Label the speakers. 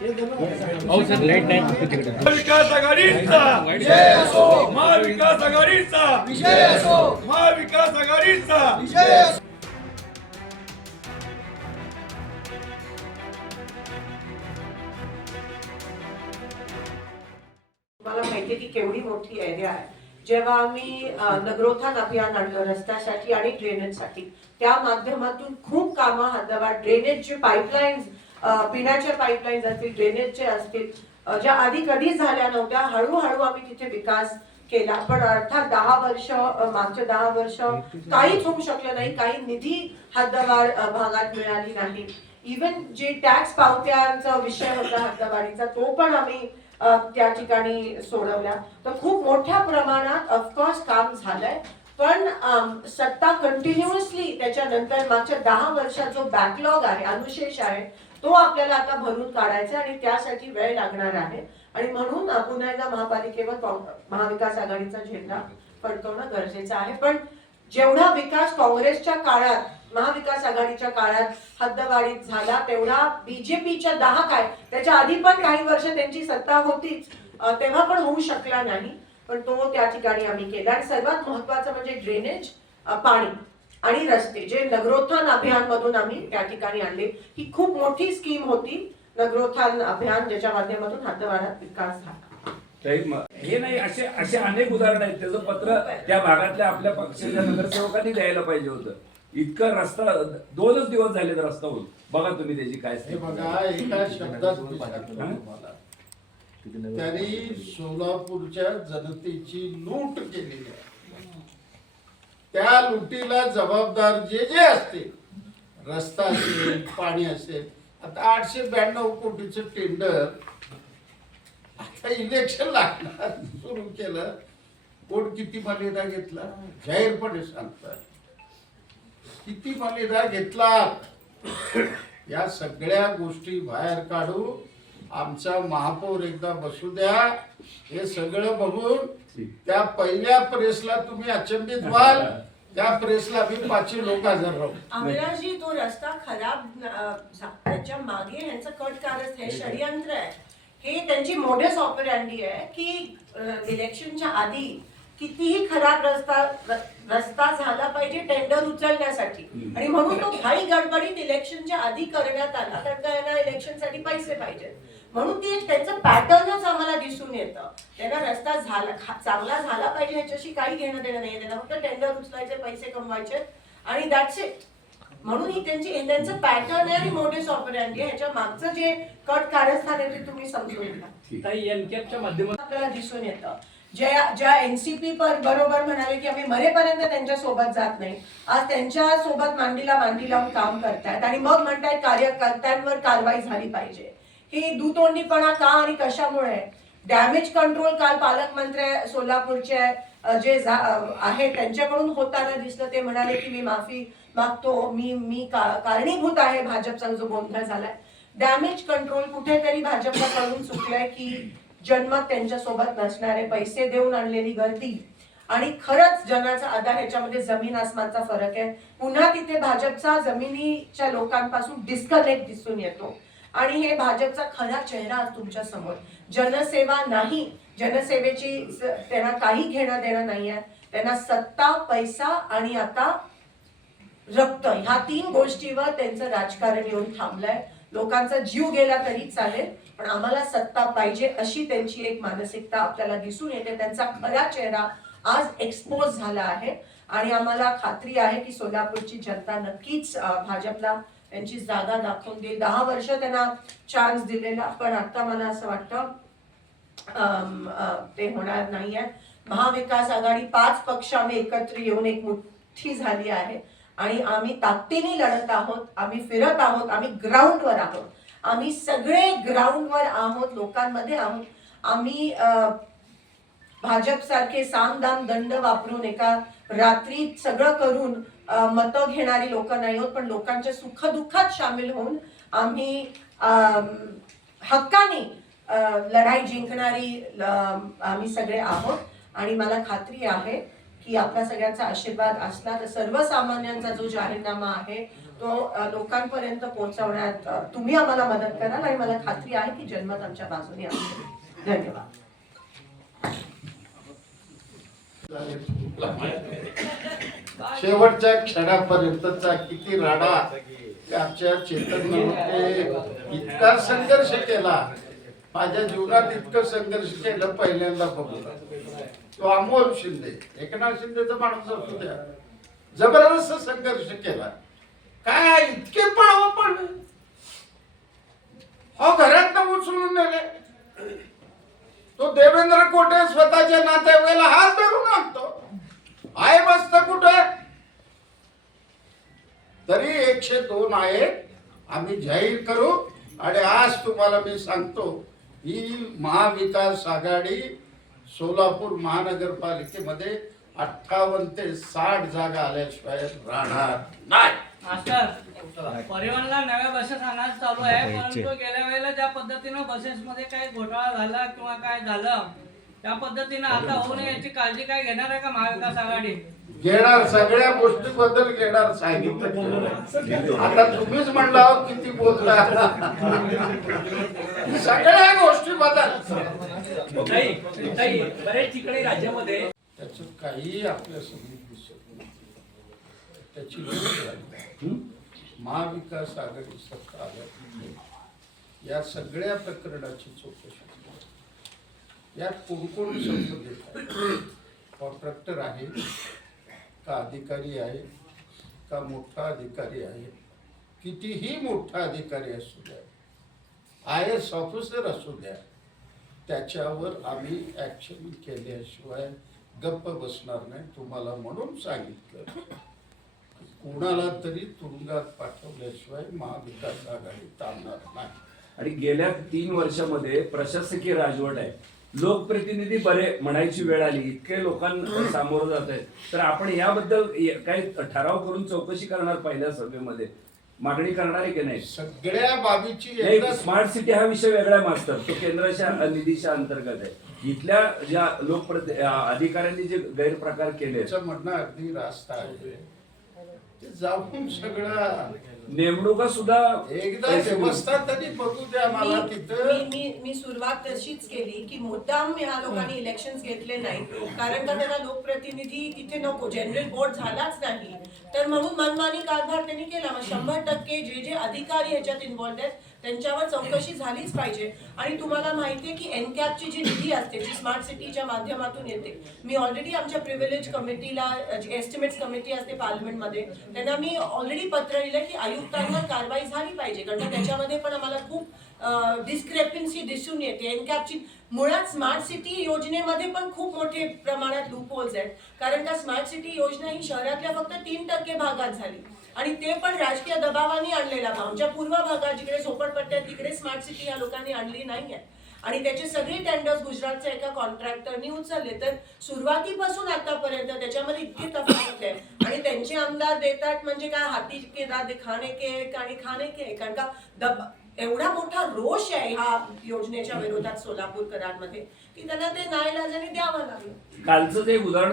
Speaker 1: महाविकास आघाडीचा. महाविकास आघाडीचा. महाविकास आघाडीचा.
Speaker 2: मला माहितीये की केवढी मोठी एरिया आहे. जेव्हा आम्ही नगरोत्थान अभियान आणलं रस्त्यासाठी आणि ड्रेनेजसाठी त्या माध्यमातून खूप कामं हातावर ड्रेनेजचे पाईपलाईन्स पिण्याच्या पाईपलाईन असतील ड्रेनेजचे असतील ज्या आधी कधीच झाल्या नव्हत्या हळूहळू आम्ही तिथे विकास केला. पण अर्थात दहा वर्ष मागच्या मागचे दहा वर्ष काहीच होऊ शकलं नाही काही निधी हद्दवाढ भागात मिळाली नाही. इवन जे टॅक्स पावत्यांचा विषय होता हद्दवाढीचा तो पण आम्ही त्या ठिकाणी सोडवल्या तर खूप मोठ्या प्रमाणात ऑफकोर्स काम झालंय. पण सत्ता कंटिन्युअसली त्याच्यानंतर मागच्या दहा वर्षात जो बॅकलॉग आहे अनुशेष आहे तो आपल्याला आता भरून काढायचा आणि त्यासाठी वेळ लागणार आहे. आणि म्हणून अ, पुन्हा एकदा महापालिकेवर महाविकास आघाडीचा झेंडा फडकवणं गरजेचं आहे. पण जेवढा विकास काँग्रेसच्या काळात महाविकास आघाडीच्या काळात हद्दवाढीत झाला तेवढा बीजेपीच्या दहा काय त्याच्या आधी पण काही वर्ष त्यांची सत्ता होतीच तेव्हा पण होऊ शकला नाही. पण तो त्या ठिकाणी आम्ही केला. आणि सर्वात महत्वाचं म्हणजे ड्रेनेज पाणी. आणि रस्ते जे नगरोत्थान अभियान मधून आम्ही त्या ठिकाणी आणले. ही खूप मोठी स्कीम होती. नगरोत्थान अभियान ज्याच्या माध्यमातून हद्दवाढात विकास झाला.
Speaker 1: ताई, म- हे नाही असे असे अनेक उदाहरण आहेत. त्याचं पत्र त्या भागातल्या आपल्या पक्षाच्या नगरसेवकांनी द्यायला पाहिजे होतं. इतकं रस्ता दोनच दिवस झाले तर रस्ता होईल बघा तुम्ही त्याची काय
Speaker 3: हे. बघा एका शब्दात त्यांनी सोलापूरच्या जनतेची लूट केलेली आहे. त्या लुटीला जबाबदार जे जे असते रस्ता असेल पाणी असेल आता आठशे ब्याण्णव कोटीचं टेंडर आता इलेक्शन लागणार सुरू केलं कोण किती मालिदा घेतला? जाहीरपणे सांगतात. किती मालिदा घेतला या सगळ्या गोष्टी बाहेर काढू आमचा महापौर एकदा बसू द्या. हे सगळं बघून त्या पहिल्या प्रेसला तुम्ही अचंबित व्हाल. त्या प्रेसला मी पाचशे लोक हजर राहू.
Speaker 2: अविनाशजी तो रस्ता खराब अ, झा- त्याच्यामागे यांचं कट कारच हे षडयंत्र आहे. हे त्यांची मोडस ऑपरॅन्डी आहे की इलेक्शनच्या आधी कितीही खराब रस्ता रस्ता झाला पाहिजे टेंडर उचलण्यासाठी. आणि म्हणून तो घाई गडबडीत इलेक्शनच्या आधी करण्यात आला. कारण का यांना इलेक्शनसाठी पैसे पाहिजेत म्हणून ते त्यांचं पॅटर्नच आम्हाला दिसून येतं. त्यांना रस्ता झाला चांगला झाला पाहिजे ह्याच्याशी काही घेणं देणं नाही त्यांना फक्त टेंडर उचलायचे पैसे कमवायचे. आणि दॅट्स इट म्हणून ही त्यांची त्यांचं पॅटर्न आहे आणि मोठे सॉफ्टवेअर आहे. ह्याच्या मागचं जे कट कारस्थान आहे ते तुम्ही समजून घ्या.
Speaker 4: ताई एनकॅपच्या माध्यमातून
Speaker 2: आपल्याला दिसून येतं. ज्या ज्या एनसीपी पर बरोबर म्हणाले की आम्ही मरेपर्यंत त्यांच्यासोबत जात नाही. आज त्यांच्यासोबत मांडीला मांडी लावून काम करतायत आणि मग म्हणतायत कार्यकर्त्यांवर कारवाई झाली पाहिजे. ही दुतोंडीपणा का आणि कशामुळे? डॅमेज कंट्रोल काल पालकमंत्री सोलापूरचे जे आहे त्यांच्याकडून होताना दिसलं. ते म्हणाले की मी माफी मागतो. मी मी का- कारणीभूत आहे. भाजपचा जो गोंधळ झालाय. डॅमेज कंट्रोल कुठेतरी भाजपला कळून चुकलंय की जन्मत त्यांच्यासोबत नसणारे पैसे देऊन आणलेली गर्दी. आणि खरंच जनाचा आधार ह्याच्यामध्ये जमीन आसमानचा फरक आहे. पुन्हा तिथे भाजपचा जमिनीच्या लोकांपासून डिस्कनेक्ट दिसून येतो. आणि हे भाजपचा खरा चेहरा आज तुमच्यासमोर. जनसेवा नाही. जनसेवेची त्यांना काही घेणं देणं नाही आहे. त्यांना सत्ता पैसा आणि आता रक्त ह्या तीन गोष्टीवर त्यांचं राजकारण येऊन थांबलंय. लोकांचा जीव गेला तरी चालेल. पण आम्हाला सत्ता पाहिजे अशी त्यांची एक मानसिकता आपल्याला दिसून येते. त्यांचा खरा चेहरा आज एक्सपोज झाला आहे. आणि आम्हाला खात्री आहे की सोलापूरची जनता नक्कीच भाजपला त्यांची जागा दाखवून देईल. दहा वर्ष त्यांना चान्स दिलेला पण आता मला असं वाटतं ते होणार नाहीये महाविकास आघाडी पाच पक्ष आम्ही एकत्र येऊन एक मोठी झाली आहे. आणि आम्ही ताकदीने लढत आहोत आम्ही फिरत आहोत आम्ही ग्राउंडवर आहोत. आम्ही सगळे ग्राउंडवर आहोत लोकांमध्ये आहोत. आम्ही भाजपसारखे भाजप सारखे दंड वापरून एका रात्रीत सगळं करून मतं घेणारी लोक नाही होत पण लोकांच्या सुखदुःखात सामील होऊन आम्ही हक्काने लढाई जिंकणारी आम्ही सगळे आहोत. आणि मला खात्री आहे की आपला सगळ्यांचा आशीर्वाद असला तर सर्वसामान्यांचा जो जाहीरनामा आहे तो लोकांपर्यंत पोहोचवण्यात तुम्ही आम्हाला मदत कराल आणि मला खात्री आहे की जन्मत आमच्या बाजूने आहे. धन्यवाद.
Speaker 3: शेवटच्या क्षणापर्यंतचा किती राडा आमच्या चेतन इतका संघर्ष केला. माझ्या जीवनात इतकं संघर्ष केलं पहिल्यांदा बघून. तो अमोल शिंदे एकनाथ शिंदेचा माणूस असू द्या जबरदस्त संघर्ष केला. काय इतके पळावं पडले? हो घरात उचलून नेले. तो देवेंद्र कोटे स्वतःच्या नातेवाईला हात धरून आणतो. आहे मस्त कुठे? तरी एकशे दोन आहेत आम्ही जाहीर करू. आणि आज तुम्हाला मी सांगतो ही महाविकास आघाडी सोलापूर महानगरपालिकेमध्ये अठ्ठावन्न ते साठ जागा आल्याशिवाय राहणार नाही.
Speaker 4: मास्टर परिवहनला नव्या बसेस आणायचं चालू आहे परंतु गेल्या वेळेला ज्या पद्धतीनं बसेस मध्ये काही घोटाळा झाला किंवा काय झालं त्या पद्धतीनं आता होऊ नये याची काळजी काय घेणार आहे का महाविकास आघाडी?
Speaker 3: घेणार सगळ्या गोष्टीबद्दल घेणार सांगितलं. आता तुम्हीच म्हणला किती बोलता. सगळ्या गोष्टी
Speaker 5: ताई बरेच ठिकाणी राज्यामध्ये
Speaker 3: त्याचं काही आपल्यासमोर दिसत त्याची लूट झाली. महाविकास आघाडी सत्ता आल्यापासून या सगळ्या प्रकरणाची चौकशी. यात कोण कोण घेतात कॉन्ट्रॅक्टर आहे का अधिकारी आहे का मोठा अधिकारी आहे कितीही मोठा अधिकारी असू द्या आय एस ऑफिसर असू द्या त्याच्यावर आम्ही ऍक्शन केल्याशिवाय गप्प बसणार नाही तुम्हाला म्हणून सांगितलं कोणाला तरी तुरुंगात पाठवल्याशिवाय महाविकास आघाडी थांबणार नाही.
Speaker 1: आणि गेल्या तीन वर्षामध्ये प्रशासकीय राजवट आहे. लोकप्रतिनिधी बरे म्हणायची वेळ आली. इतके लोकांना सामोरं जात आहे तर आपण याबद्दल काही ठराव करून चौकशी करणार पहिल्या सभेमध्ये. मागणी करणार आहे की नाही?
Speaker 3: सगळ्या बाबीची एकदा
Speaker 1: स्मार्ट सिटी हा विषय वेगळा आहे मास्तर. तो केंद्राच्या निधीच्या अंतर्गत आहे. इथल्या ज्या लोकप्रति अं, अधिकाऱ्यांनी जे गैरप्रकार केले
Speaker 3: त्याचं म्हणणं अगदी रास्त आहे. ते जाऊन सगळं.
Speaker 1: नेमणुका सुद्धा
Speaker 3: एकदा व्यवस्था तरी बघू द्या मला
Speaker 2: मी
Speaker 3: तिथं.
Speaker 2: मी मी सुरुवात तशीच केली की मुद्दाम ह्या लोकांनी इलेक्शन घेतले नाही कारण का त्यांना लोकप्रतिनिधी तिथे नको. जनरल बोर्ड झालाच नाही. तर म्हणून मनमानी कारभार त्यांनी केला. मग शंभर टक्के जे जे अधिकारी ह्याच्यात इन्व्हॉल्ड आहेत त्यांच्यावर चौकशी झालीच पाहिजे. आणि तुम्हाला माहितीये की एनकॅपची जी निधी असते जी स्मार्ट सिटीच्या माध्यमातून येते मी ऑलरेडी आमच्या प्रिव्हिलेज कमिटीला एस्टिमेट्स कमिटी असते पार्लमेंटमध्ये त्यांना मी ऑलरेडी पत्र लिहिलं की आयुक्तांवर कारवाई झाली पाहिजे. कारण त्याच्यामध्ये पण आम्हाला खूप डिस्क्रेपन्सी दिसून येते. एनकॅपची मुळात स्मार्ट सिटी योजनेमध्ये पण खूप मोठे प्रमाणात लूप होल्स आहेत. कारण का स्मार्ट सिटी योजना ही शहरातल्या फक्त तीन टक्के भागात झाली. आणि ते पण राजकीय दबावाने आणलेला भाग आमच्या पूर्व भागात जिकडे झोपडपट्ट्या तिकडे स्मार्ट सिटी या लोकांनी आणली नाही आहे आणि त्याचे सगळे टेंडर्स गुजरातच्या एका कॉन्ट्रॅक्टरनी उचलले. तर सुरुवातीपासून आतापर्यंत त्याच्यामध्ये इतकी तफावत आहे आणि त्यांचे आमदार देतात म्हणजे काय? हाती के दादे खाणे के आणि खाणे के कारण का दबा एवढा मोठा रोष आहे ह्या योजनेच्या विरोधात सोलापूरकरांमध्ये की त्यांना ते नाईलाजाने द्यावं लागलं.
Speaker 1: कालचं जे उदाहरण